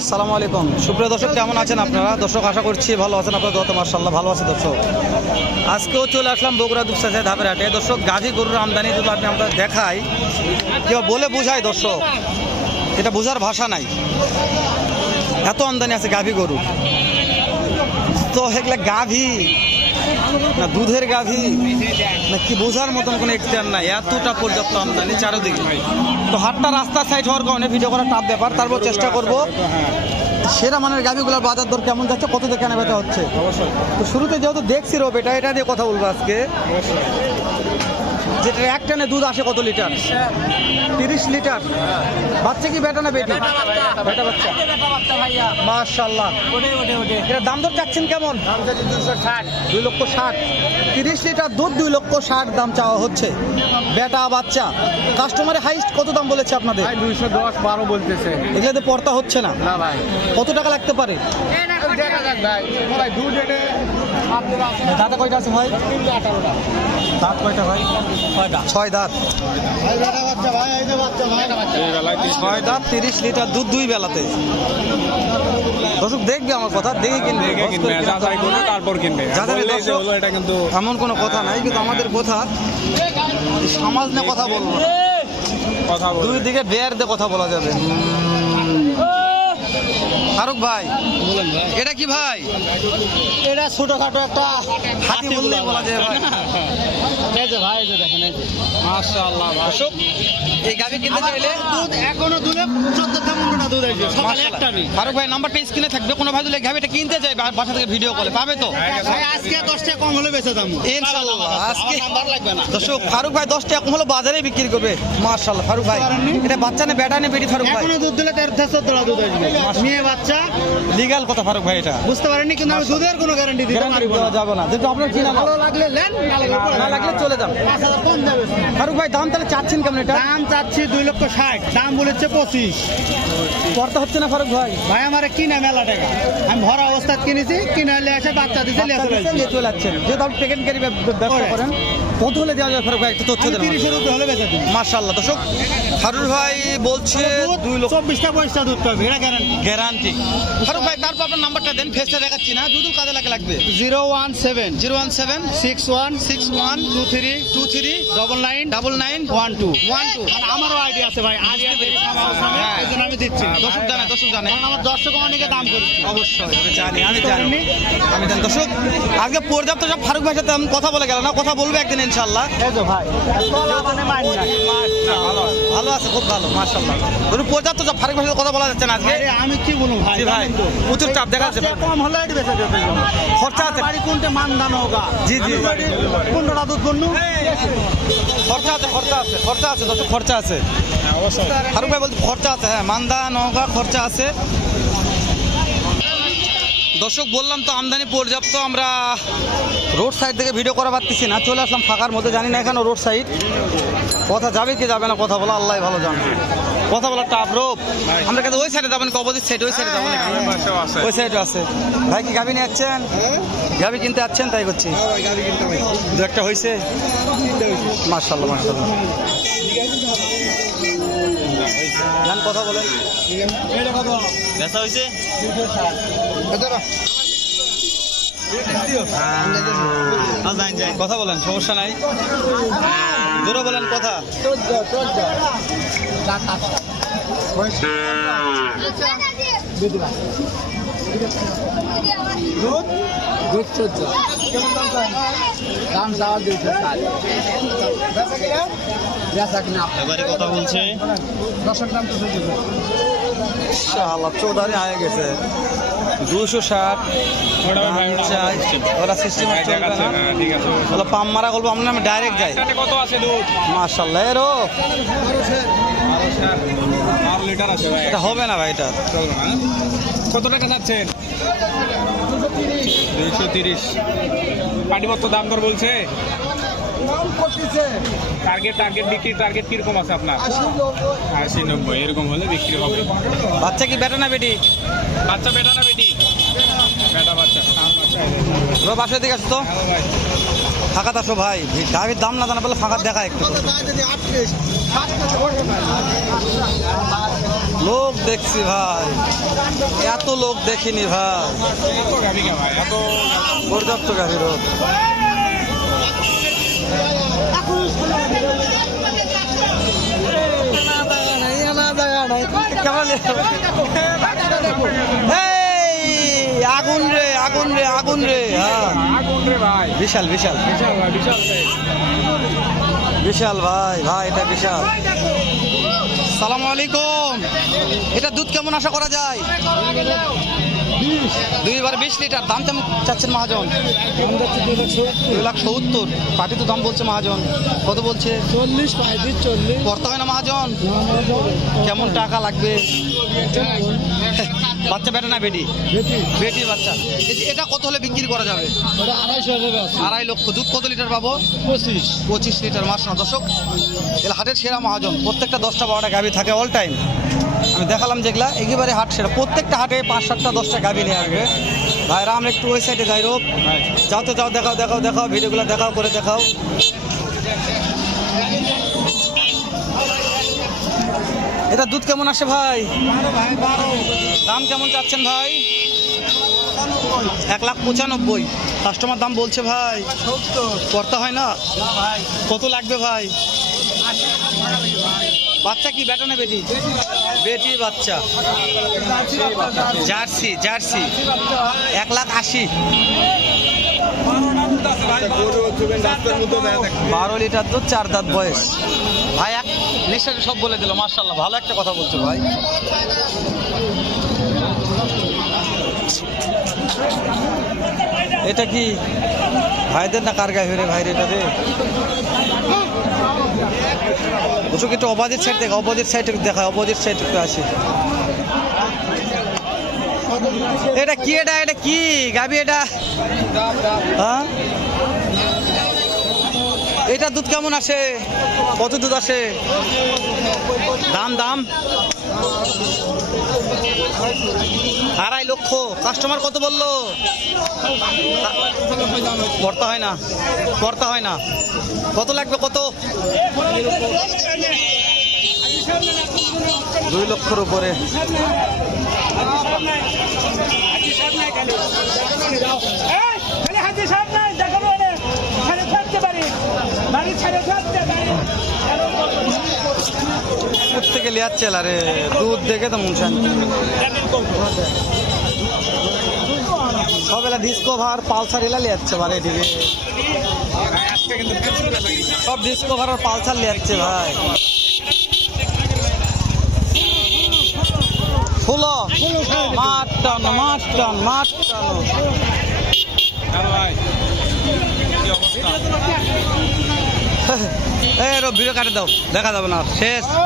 আসসালামু আলাইকুম সুপ্রিয় দর্শক, কেমন আছেন আপনারা? দর্শক আশা করছি ভালো আছেন। আপনার দোয়াতে মাশাআল্লাহ ভালো আছে। দর্শক আজকেও চলে আসলাম বগুড়া দুপচাঁচিয়া ধাপের হাটে। দর্শক গাভী গরুর আমদানি যদি আপনি আমরা দেখাই, কেউ বলে বোঝায় দর্শক, এটা বোঝার ভাষা নাই, এত আমদানি আছে গাভী গরু। তো এগুলা গাভী না দুধের গাভী না কি বোঝার মতন কোনো এক্সটেন্ট নাই, এতটা পর্যাপ্ত আমদানি চারদিকে। তো হাটটা রাস্তার সাইড হওয়ার কারণে ভিডিও করা টাফ ব্যাপার, তারপর চেষ্টা করব সেরা মানের গাভীগুলোর বাজার দর কেমন যাচ্ছে, কত দিয়ে কেনা বেচা হচ্ছে। তো শুরুতে যেহেতু দেখছি রোব, এটা দিয়ে কথা বলবো আজকে। যেটা এক টানে দুধ আসে কত লিটার? 30 লিটার। বাচ্চা কি বেটা না বেটি? বেটা বাচ্চা। মাশাআল্লাহ। এটা দাম দর চাচ্ছেন কেমন? 2,60,000। 30 লিটার দুধ 2,60,000 দাম চাওয়া হচ্ছে, বেটা বাচ্চা। কাস্টমারের হাইস্ট কত দাম বলেছে আপনাদের? 210-12 বলতেছে। এগুলোতে পড়তা হচ্ছে না না ভাই, কত টাকা লাগতে পারে? দেখা যাক ভাই। ভাই দুধ এনে দাঁতে কয়টা আছে ভাই? 18টা। দাঁত কয়টা ভাই? 6 দাঁত। ভাই বেটা বাচ্চা ভাই, এই যে বাচ্চা ভাই। 6 দাঁত 30 লিটার দুধ 2 বেলাতে। দর্শক দেখবে আমার কথা, দেখে কিনবে, তারপর কিনবে। এটা কিন্তু এমন কোনো কথা নাই, কিন্তু আমাদের কথা সমাজ নিয়ে কথা বলবো না, দুই দিকে বের দিয়ে কথা বলা যাবে। ফারুক ভাই, এটা কি ভাই? এটা ছোটখাটো একটা হাতি বললেই বলা যায় ভাই। ভাই দেখেন মাশাআল্লাহ। দর্শক এই গাভী কিনতে চাইলে দুধ এখনো দুধে 14-15টা দুধ আছে সকালে একটা নেই। ফারুক ভাই নাম্বারটা স্ক্রিনে থাকবে, কোনো ভাই যদি গাভীটা কিনতে চাই বাসা থেকে ভিডিও কলে পাবে তো? ভাই আজকে 10 টাকা কম হলে বেচে দাম ইনশাআল্লাহ। আজকে নাম্বার লাগবে না। দর্শক ফারুক ভাই 10 টাকা কম হলো বাজারে বিক্রি করবে। মাশাআল্লাহ। ফারুক ভাই এটা বাচ্চা না বেটা না বেটি? ফারুক ভাই এখনো দুধ দিলে 13-14টা দুধ আসবে। মেয়ে বাচ্চা লিগ্যাল কথা ফারুক ভাই, এটা বুঝতে পারেননি, কিন্তু আমি দুধের কোনো গ্যারান্টি দিতে গ্যারান্টি পারবো দেওয়া না। যাবে না, যেহেতু আপনার কিনা ভালো লাগলে নেন, না লাগলে চলে যান। 5,000 কম যাবে। ফারুক ভাই দাম তাহলে চাচ্ছেন কেমন এটা? দাম চাচ্ছি 2,60,000, দাম বলেছে 25। করতে হচ্ছে না ফারুক ভাই? ভাই আমার কিনা মেলা টাকা, আমি ভরা অবস্থায় কিনেছি, কিনে এলে এসে বাচ্চা দিতে নিয়ে চলে যাচ্ছেন, যেহেতু আপনি প্যাকেট ক্যারি ব্যবসা করেন। কত হলে দেওয়া যাবে ফারুক ভাই, একটু তথ্য দেন। 30-এর উপরে হলে বেচা দিন। মাশাআল্লাহ। দর্শক ফারুক ভাই বলছে 24টা পয়সা দুধ পাবে, এটা গ্যারান্টি। ফারুক ভাই তারপর আপনার নাম্বারটা দেন, ফেসটা দেখাচ্ছি না, দুধ কাজে লাগবে। 017 017 61 61 23 23 99 99 12 12। আমারও আইডিয়া আছে ভাই, আইডিয়া এই জন্য আমি দিচ্ছি না। দর্শক জানে, দর্শক জানে। কারণ আমার দর্শক অনেকে দাম করছে। অবশ্যই আমি জানি, আমি জানি। দর্শক আজকে পর্যাপ্ত সব ফারুক ভাইয়ের সাথে আমি কথা বলে গেল না, কথা বলবো একদিন ইনশাআল্লাহ। এই তো ভাই মানে মাইন্ড নাই। ভালো আছে, খুব ভালো মাশাআল্লাহ। ধরুন পর্যাপ্ত সব ফারুক ভাইয়ের সাথে কথা বলা যাচ্ছে না আজকে। আরে আমি কি বলবো ভাই, জি ভাই প্রচুর চাপ দেখা যাচ্ছে। কম হলে এটি বেচা দিতে হবে। খরচা আছে, বাড়ি কোনটা মান দান হোগা। জি জি 15টা দুধ বন্নু খরচা আছে, খরচা আছে, খরচা আছে দর্শক, খরচা আছে। ফারুক ভাই বলতে খরচা আছে, হ্যাঁ মান্দা নওগা খরচা আছে। দর্শক বললাম তো আমদানি পর্যাপ্ত, আমরা রোড সাইড থেকে ভিডিও করা পারতেছি না, চলে আসলাম ফাঁকার মধ্যে। জানি না এখানে রোড সাইড কথা যাবে কি যাবে না, কথা বলা আল্লাহ ভালো জানে, কথা বলা টাফ রোপ। আমরা কিন্তু ওই সাইডে যাবেন, অপোজিট সাইড, ওই সাইডে যাবেন, ওই সাইডে আছে। ভাই কি গাভী নিয়ে যাচ্ছেন? গাভী কিনতে যাচ্ছেন? তাই করছি, দু একটা হয়েছে। মাশাআল্লাহ মাশাআল্লাহ। জান কথা বলেন, বেচা হয়েছে? কথা বলেন, সমস্যা নাই, জোরে বলেন কথা। এবারে কথা বলছে চৌধারি হয়ে গেছে 260। ওরা সিস্টেম পাম মারা করবো আমরা, আমি ডাইরেক্ট যাই। কত আছে দুধ? মাশাআল্লাহ। এরও লিটার আছে ভাই, এটা হবে না ভাই, এটা কত টাকা যাচ্ছেন? 230। পাটিপত্র দাম দর বলছে? টার্গেট বিক্রি টার্গেট কিরকম আছে আপনার? 80-90 এরকম হলে বিক্রি হবে। বাচ্চা কি বেটা না বেটি? বাচ্চা বেটা না বেটি? বেটা বাচ্চা। বাসায় দিকে আসতো ফাঁকা আসো ভাই, গাভীর দাম না জানা পেলে ফাঁকা দেখা একটু। লোক দেখছি ভাই, এত লোক দেখিনি ভাই, এত গাভী কে ভাই, এত পর্যাপ্ত গাভী লোক। এই, আগুন রে আগুন রে আগুন রে, হ্যাঁ আগুন রে ভাই, বিশাল বিশাল বিশাল ভাই, বিশাল size। বিশাল ভাই, ভাই এটা বিশাল। সালাম আলাইকুম। এটা দুধ কেমন আশা করা যায়? 2 লিটার। দাম কেমন চাচ্ছেন মহাজন? 2,70,000। পাটি তো দাম বলছে মহাজন, কত বলছে? 40 40 করতে হয় না মহাজন? কেমন টাকা লাগবে? বাচ্চা বেটা না বেটি? বেটি বাচ্চা। এটা কত হলে বিক্রি করা যাবে? ওটা 250,000 আছে। 2.5 লক্ষ। দুধ কত লিটার পাবো? 25 লিটার। মাসনা দর্শক, এর হাটের সেরা মহাজন। প্রত্যেকটা 10টা 12টা গাভী থাকে অল টাইম। আমি দেখালাম যেগুলা একেবারে হাট সেরা। প্রত্যেকটা হাটে 5-7টা 10টা গাভী নিয়ে আসবে ভাইরা। আমরা একটু ওই সাইডে যাই রোগ, যাও তো যাও, দেখাও দেখাও দেখাও, ভিডিওগুলো দেখাও, করে দেখাও। এটা দুধ কেমন আসে ভাই? দাম কেমন চাচ্ছেন ভাই? 1,95,000। কাস্টমার দাম বলছে ভাই। করতে হয় না? কত লাগবে ভাই? বাচ্চা কি বেটা না বেটি? বেটি বাচ্চা, জার্সি জার্সি। 1,80,000। 12 লিটার দুধ, 4 দাঁত বয়স ভাই। এক নিঃশ্বাসে সব বলে দিল। মাশাআল্লাহ, ভালো একটা কথা বলছো ভাই। এটা কি ভাইদের না কার গায়ে রে ভাই রে? এটা রে বুঝো কি? একটু অপোজিট সাইড দেখা, অপোজিট সাইড দেখা, অপোজিট সাইড একটু আছে। এটা কি? এটা কি গাবি এটা? হ্যাঁ, এটা দুধ কেমন আসে? কত দুধ আসে? দাম দাম 2.5 লক্ষ। কাস্টমার কত বললো? করতে হয় না, করতে হয় না। কত লাগবে? কত? 2 লক্ষর উপরে। থেকে লিয়াচ্ছে আরে দুধ দেখে তো মন শান্তি। সবেলা ডিসকভার পালসার এলা লিয়াচ্ছে ভাই। এদিকে সব ডিসকভার আর পালসার লিয়াচ্ছে ভাই। ফুলো মাঠ টানো, মাঠ টান, মাঠ টানো। ভাই কি অবস্থা? ভিডিও কাটে দাও, দেখা যাবে না, শেষ।